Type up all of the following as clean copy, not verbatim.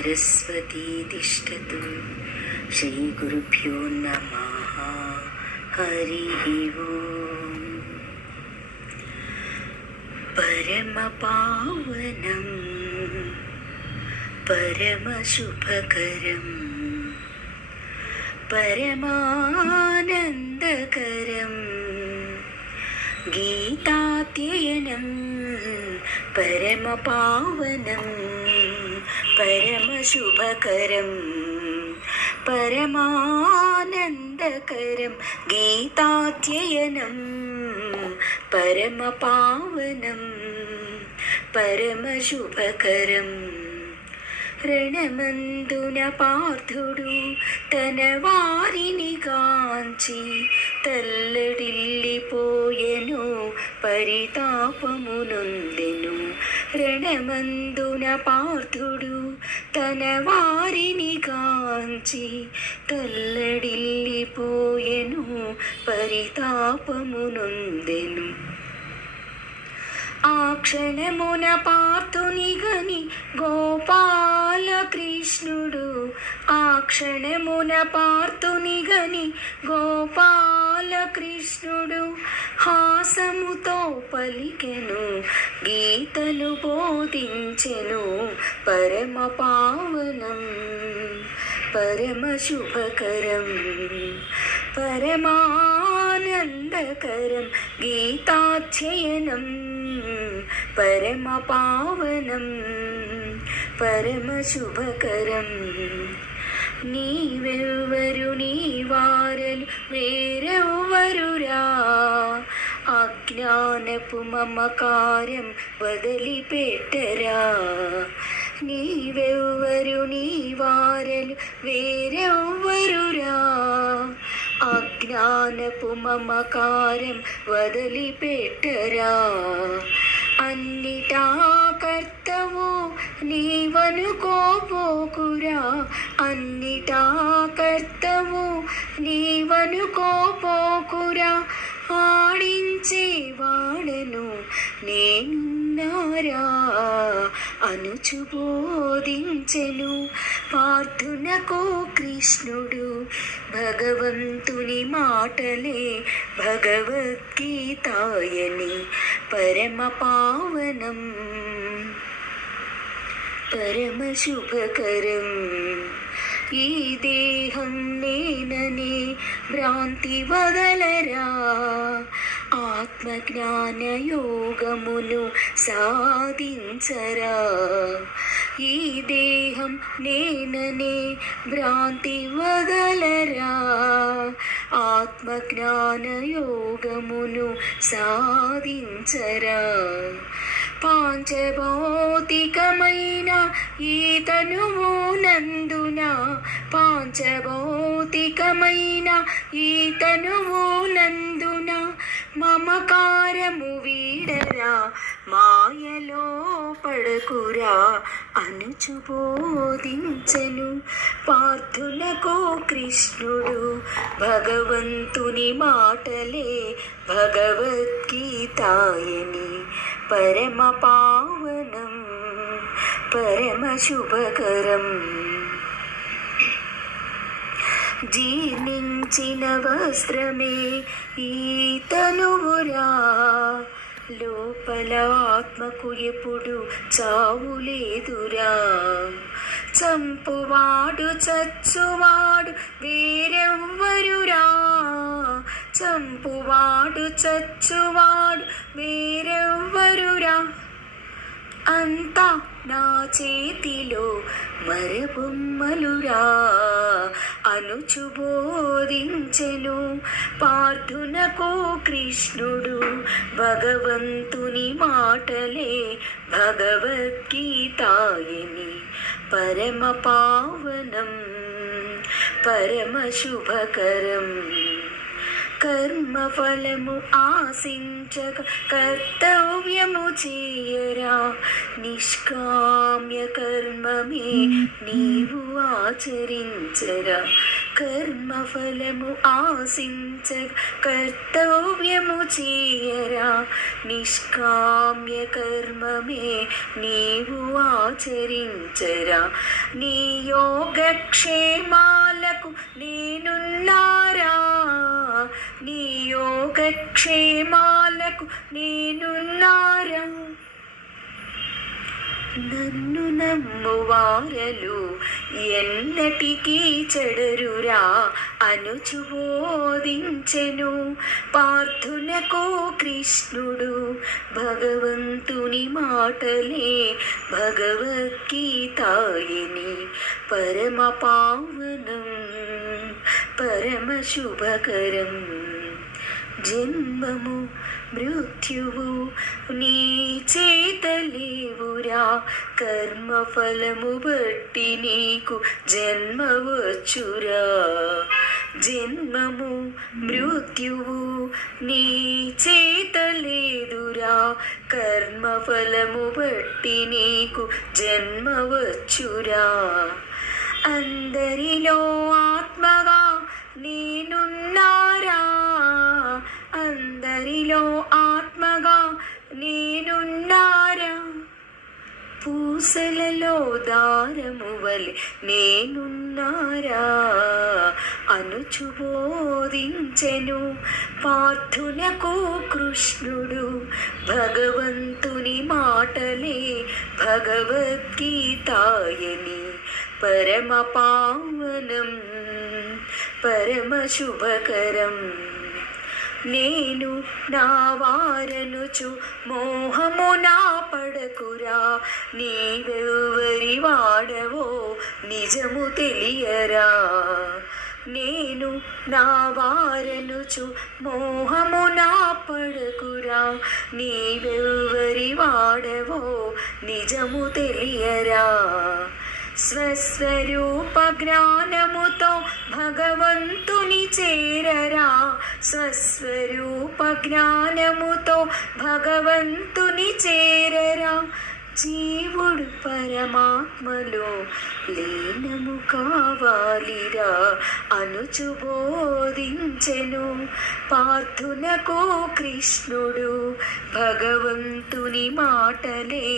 सरस्वती तिष्ठतु। श्रीगुरुभ्यो नमः। हरिः ओम्। परमपावनं परमशुभकरं परमानन्दकरं गीताध्ययनं परमपावनं परमशुभकरं परमानन्दकरं गीताध्ययनं परमपावनं परमशुभकरम्। రణమందున పార్థుడు తన వారిని గాంచి తల్లడిల్లిపోయెను, పరితాపమునొందెను. రణమందున పార్థుడు తన వారిని గాంచి తల్లడిల్లిపోయెను, పరితాపమునొందెను. ఆ క్షణమున పార్థుని గని గోపాలకృష్ణుడు, ఆ క్షణమున పార్థుని గని గోపాలకృష్ణుడు హాసముతో పలికెను, గీతను బోధించెను. పరమ పావనం పరమశుభకరం పరమానందకరం గీతాధ్యయనం పరమపావనం పరమశుభకరం. నీవెవ్వరు నీ వారలు వేరెవ్వరురా, అజ్ఞానపు మమకారం వదిలిపెట్టరా. నీవెవ్వరు నీ వారలు వేరెవ్వరురా, అజ్ఞానపు మమకారం వదిలిపెట్టరా. అన్నిటా కర్తవు నీవనుకోపోకురా, అన్నిటా కర్తవు నీవనుకోపోకురా. ఆడించేవాడను నేనున్నారా అనుచు బోధించెను. పార్థునకు కృష్ణుడు భగవంతుని మాటలే భగవద్గీతాయని పరమపావనం పరమశుభకరం. ఈ దేహం నేననే భ్రాంతి వదలరా, ఆత్మజ్ఞాన యోగమును సాధించరా. ఈ దేహం నేననే భ్రాంతి వదలరా, ఆత్మజ్ఞాన యోగమును సాధించరా. పాంచభౌతికమైన ఈ తనువు నందున, పాంచభౌతికమైన ఈ తనువు నందున మమకారము వీడరా, మాయలో పడకురా అనుచు బోధించెను. పార్థునకు కృష్ణుడు భగవంతుని మాటలే భగవద్గీతాయని పరమపావనం పరమశుభకరం. జీర్ణించిన వస్త్రమే ఈ తనువురా, లోపల ఆత్మకు ఎప్పుడు చావు లేదురా. చంపువాడు చచ్చువాడు వేరెవ్వరురా, చంపువాడు చచ్చువాడు వేరెవ్వరురా. అంతా నా చేతిలో మరబొమ్మలురా అనుచు బోధించెను. పార్థునకు కృష్ణుడు భగవంతుని మాటలే భగవద్గీతాయని పరమపావనం పరమశుభకరం. కర్మఫలము ఆశించక కర్తవ్యము చేయరా, నిష్కామ్య కర్మమే నీవు ఆచరించరా. కర్మఫలము ఆశించక కర్తవ్యము చేయరా, నిష్కామ్య కర్మమే నీవు ఆచరించరా. నీ యోగక్షేమాలకు నేనున్నారా, నీ యోగక్షేమాలకు నేనున్నారా. నన్ను నమ్మువారలు ఎన్నటికీ చెడరురా అనుచు బోధించెను పార్థునకు కృష్ణుడు. భగవంతుని మాటలే భగవద్గీతాయని పరమ పావనం పరమ శుభకరం. జన్మము మృత్యువు నీ చేతలేవురా, కర్మఫలము బట్టి నీకు జన్మ వచ్చురా. జన్మము మృత్యువు నీ చేతలేదురా, కర్మఫలము బట్టి నీకు జన్మ వచ్చురా. అందరిలో ఆత్మగా నేనున్నారా, అందరిలో ఆత్మగా నేనున్నారా. పూసలలో దారము వలె నేనున్నారా అనుచు బోధించెను పార్థునకు కృష్ణుడు. భగవంతుని మాటలే భగవద్గీతాయని పరమ పావనం పరమ శుభకరం. నేను నా వారనుచు మోహము నా పడకురా, నీవెవ్వరి వాడవో నిజము తెలియరా. నేను నా వారనుచు మోహము నా పడకురా, నీవెవ్వరి వాడవో నిజము తెలియరా. స్వస్వరూప జ్ఞానముతో భగవంతుని చేరరా, స్వస్వరూప జ్ఞానముతో భగవంతుని చేరరా. జీవుడు పరమాత్మలో లీనము కావాలిరా అనుచు బోధించెను పార్థునకు కృష్ణుడు. భగవంతుని మాటలే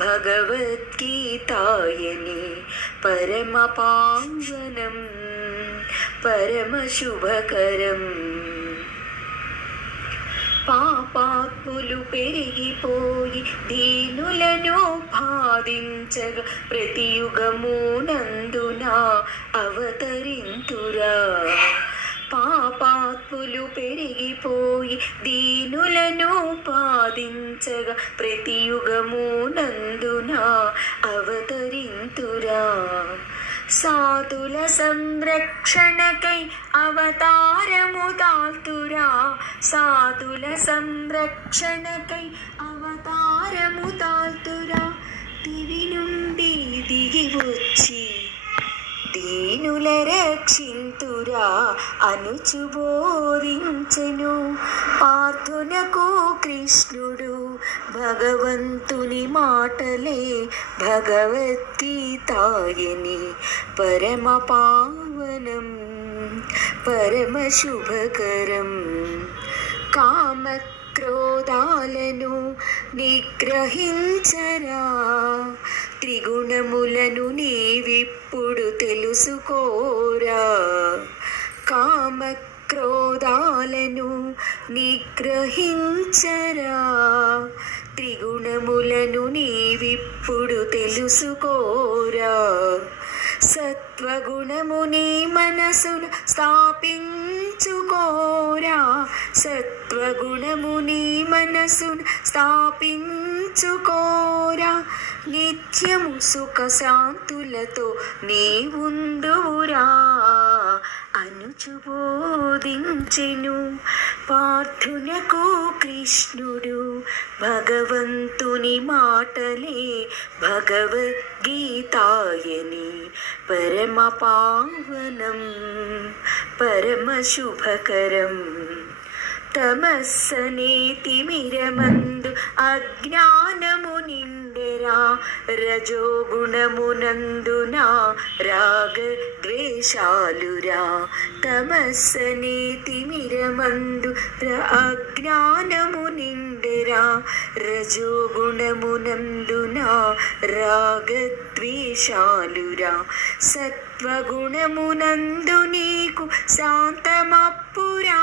భగవద్గీతాయని పరమ పావనం పరమ శుభకరం. పాపాత్ములు పెరిగిపోయి దీనులను బాధించగా ప్రతియుగమునందున అవతరింతురా. పాపాత్ములు పెరిగిపోయి దీనులను బాధించగా ప్రతియుగమునందున అవతరింతురా. సాధుల సంరక్షణకై అవతారము దాల్తురా, సాధుల సంరక్షణకై అవతారము దాల్తురా. దివి నుండి దిగి వచ్చి దీనుల రక్షింతురా అనుచు బోధించెను పార్థునకు కృష్ణుడు. భగవంతుని మాటలే భగవద్గీతాయని పరమ పావనం పరమ శుభకరం. కామక్రోధాలను నిగ్రహించరా, త్రిగుణములను నీవిప్పుడు తెలుసుకోరా. కామక్రోధాలను నిగ్రహించరా, త్రిగుణములను నీవిప్పుడు తెలుసుకోరా. సత్వగుణముని మనసున స్థాపించుకోరా, సత్వగుణముని మనసున స్థాపించుకోరా. నిత్యము సుఖ శాంతులతో నీవుందువురా అనుచు బోధించెను పార్థునకు కృష్ణుడు. భగవంతుని మాటలే భగవద్గీతాయని పరమ పావనం పరమశుభకరం. తమస్సనే తిమిరమందు అజ్ఞానము నిండెరా, రజోగుణమునందున రాగ ద్వేషాలురా. తమస్సనే తిమిరమందు అజ్ఞానము నిండెరా, రజోగుణమునందున రాగ ద్వేషాలురా. సత్వగుణమునందు నీకు శాంతమప్పురా,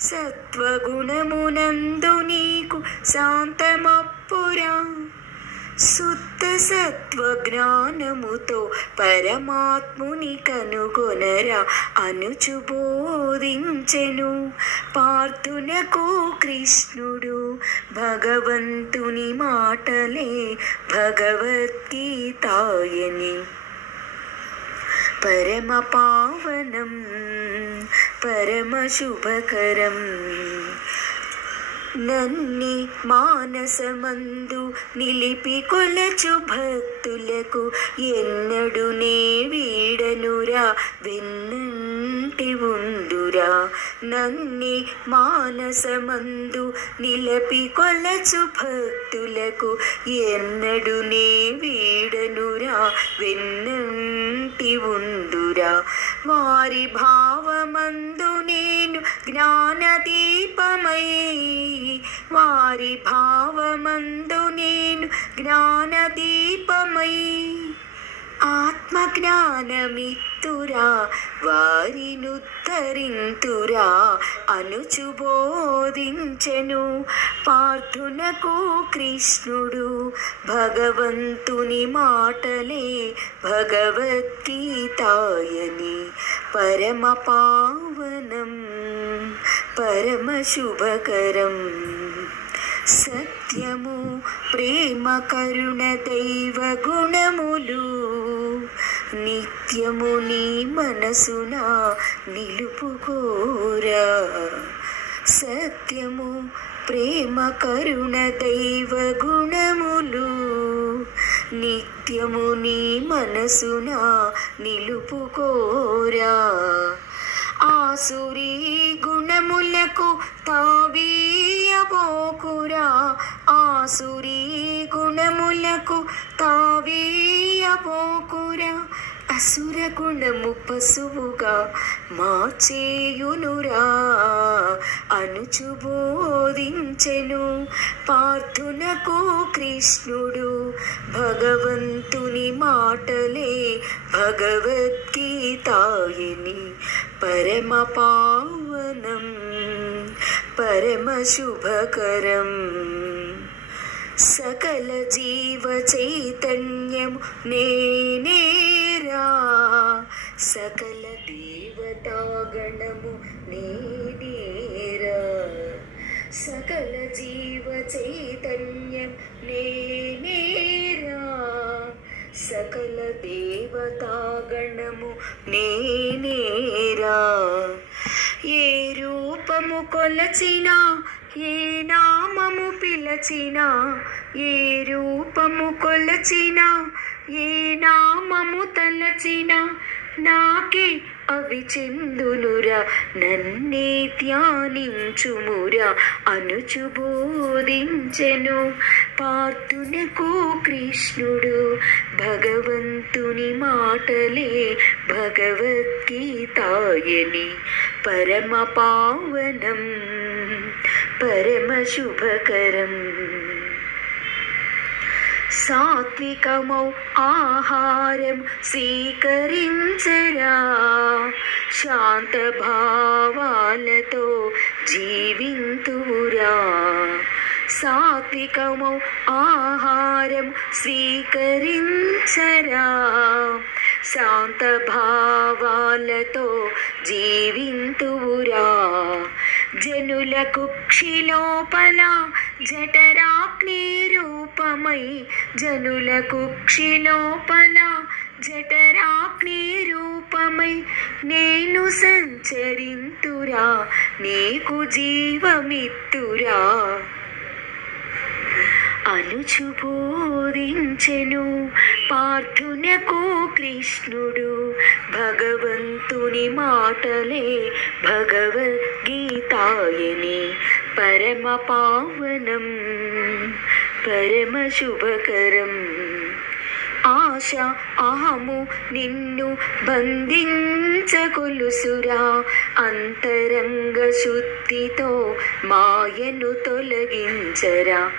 సత్వగుణమునందు నీకు శాంతమప్పురా. శుద్ధ సత్వజ్ఞానముతో పరమాత్ముని కనుగొనరా అనుచు బోధించెను పార్థునకు కృష్ణుడు. భగవంతుని మాటలే భగవద్గీతాయని. పరమ పావనం పరమ శుభకరం. నన్ని మానసమందు నిలిపి కొలచు భక్తులకు ఎన్నడు నే వీడనురా, వెన్నంటి ఉందురా. నన్ని మానసమందు నిలిపి కొలచు భక్తులకు ఎన్నడు నే వీడనురా, వెన్నంటి ఉందురా. వారి భావమందు నేను జ్ఞానదీపమై, వారి భావమందు నేను జ్ఞానదీపమై. ఆత్మజ్ఞానమిత్తురా వారినుద్ధరింతురా అనుచు బోధించెను పార్థునకు కృష్ణుడు. భగవంతుని మాటలే భగవద్గీతాయని. పరమ పావనం పరమ శుభకరం. సత్యము ప్రేమ కరుణ దైవ గుణములు నిత్యము నీ మనసున నిలుపుకోరా. సత్యము ప్రేమ కరుణ దైవ గుణములు నిత్యము నీ మనసున నిలుపుకోరా. ఆసురీ గుణములకు తావీయబోకురా, ఆసురీ గుణములకు తావీయబోకురా. అసుర గుణము పశువుగా మార్చేయునురా అనుచు బోధించెను పార్థునకు కృష్ణుడు. భగవంతుని మాటలే భగవద్గీతాయని. పరమ పావనం పరమ శుభకరం. సకల జీవ చైతన్యం నేనేరా, సకల దేవతాగణము నేనేరా. సకల జీవ చైతన్యం నేనేరా, సకల దేవతాగణము నేనేరా. ఏ రూపము కొలచినా, ఏ నామము పిలచినా, ఏ రూపము కొలచినా, ఏ నామము తలచినా నాకే అవి చెందునురా. నన్నే ధ్యానించుమురా అనుచు బోధించెను పార్థునకు కృష్ణుడు. భగవంతుని మాటలే భగవద్గీతాయని. పరమ పావనం పరమ శుభకరం. సాత్వికమౌ ఆహారం స్వీకరించరా, శాంత భావాలతో జీవింతురా. సాత్వికమౌ ఆహారం స్వీకరించరా, శాంత భావాలతో జీవింతురా. జనుల కుక్షిలోపల జఠరాగ్ని రూపమై, జనుల కుక్షిలోపల జఠరాగ్ని రూపమై నేను సంచరింతురా, నీకు జీవమిత్తురా. అనుచు బోధించెను పార్థునకు కృష్ణుడు. భగవంతుని మాటలే భగవద్గీతాయని పరమ పావనం పరమ శుభకరం. ఆశ అహము నిన్ను బంధించగొలుసురా, అంతరంగ శుద్ధితో మాయను తొలగించరా.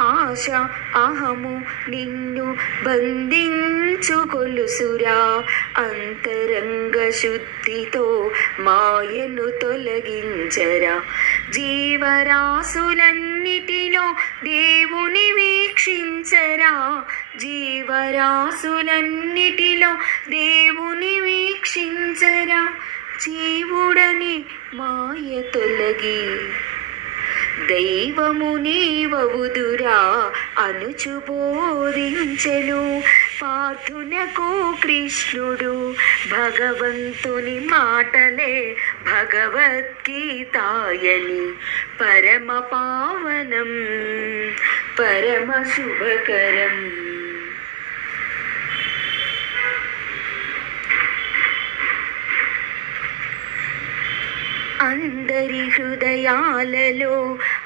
ఆశ అహము నిన్ను బంధించుగొలుసురా, అంతరంగ శుద్ధితో మాయను తొలగించరా. జీవరాశులన్నిటిలో దేవుని వీక్షించరా, జీవరాశులన్నిటిలో దేవుని వీక్షించరా. జీవుడని మాయ తొలగి దైవము నీవవుదురా అనుచు బోధించెను పార్థునకు కృష్ణుడు. భగవంతుని మాటలే భగవద్గీతాయని పరమ పావనం పరమ శుభకరం. అందరి హృదయాలలో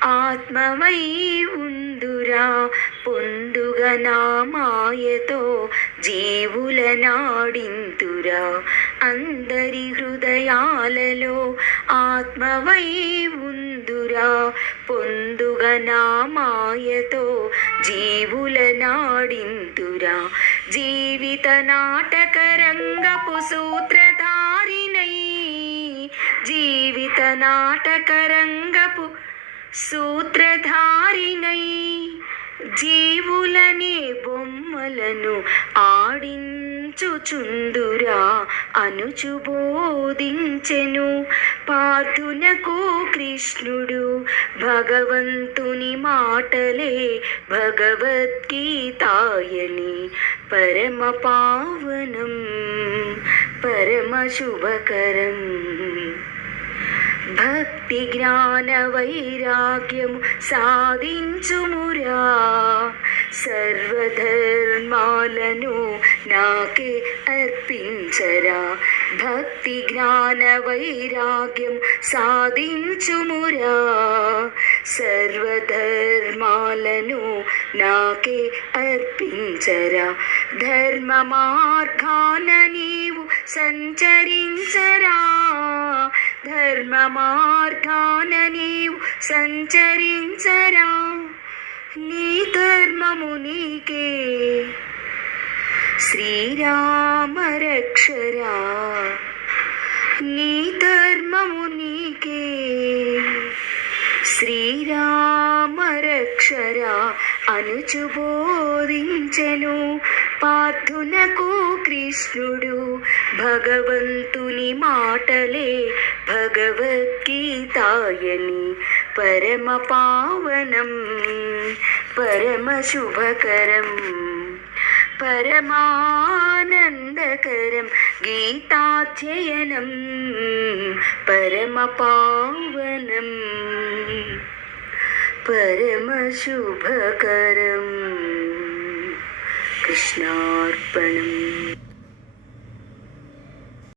ఆత్మవై ఉందురా, పొందుగా నా మాయతో జీవులనాడింతురా. అందరి హృదయాలలో ఆత్మవై ఉందురా, పొందుగా నా మాయతో జీవులనాడింతురా. జీవిత నాటక రంగపు సూత్రధారినై, జీవిత నాటక రంగపు సూత్రధారినై జీవులనే బొమ్మలను ఆడించుచుందురా అనుచు బోధించెను పార్థునకు కృష్ణుడు. భగవంతుని మాటలే భగవద్గీతాయని పరమ పావనం పరమ శుభకరం. భక్తి జ్ఞాన వైరాగ్యము సాధించుమురా, సర్వధర్మాలను నాకే అర్పించరా. భక్తి జ్ఞాన వైరాగ్యం సాధించుమురా, సర్వధర్మాలను నాకే అర్పించరా. ధర్మ మార్గాన నీవు సంచరించరా, ధర్మ మార్గాన నీవు సంచరించరా. నీ ధర్మము నీకే శ్రీరామ రక్షరా, నీ ధర్మము నీకే శ్రీరామ రక్షరా అనుచు బోధించెను పార్థునకు కృష్ణుడు. భగవంతుని మాటలే భగవద్గీతాయని పరమ పావనం పరమ శుభకరం పరమానందకరం గీతాధ్యయనం పరమ పావనం పరమ శుభకరం. కృష్ణార్పణం.